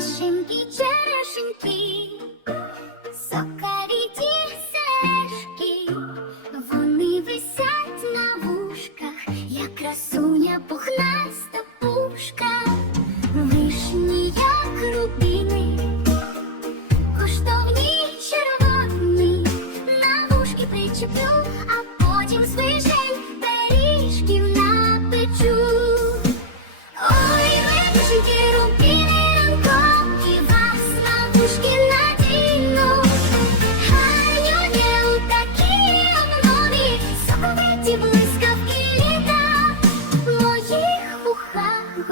вишеньки, черешеньки, сокаріті сережки, вони висять на вушках, як красуня пухнаста пушка, вишні, як рубіни, коштовні червоні, на вушки причеплю, а потім з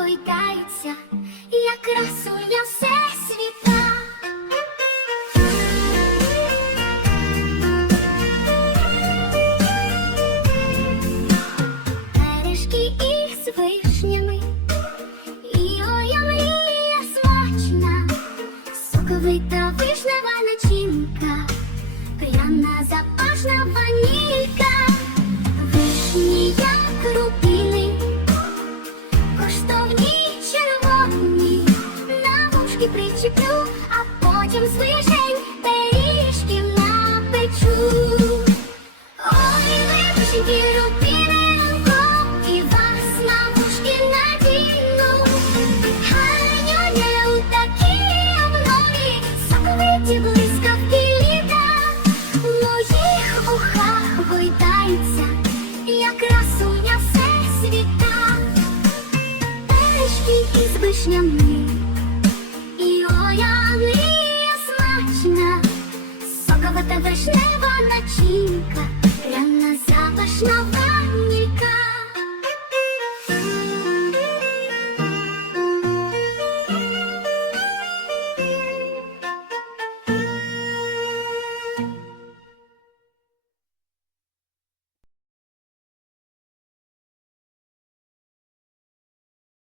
гойдається, як красуня всесвіта. їх з вишнями, і оя мрія смачна, соковита вишнева з вишень пиріжків напечу. Ой, вишеньки, рубіни, вас на вушки надіну. Гарнюні такі обнові, соковиті блискавки літа. В моїх вухах гойдається, як красуня всесвіта. Пиріжки із вишнями, Соковита вишнева начинка,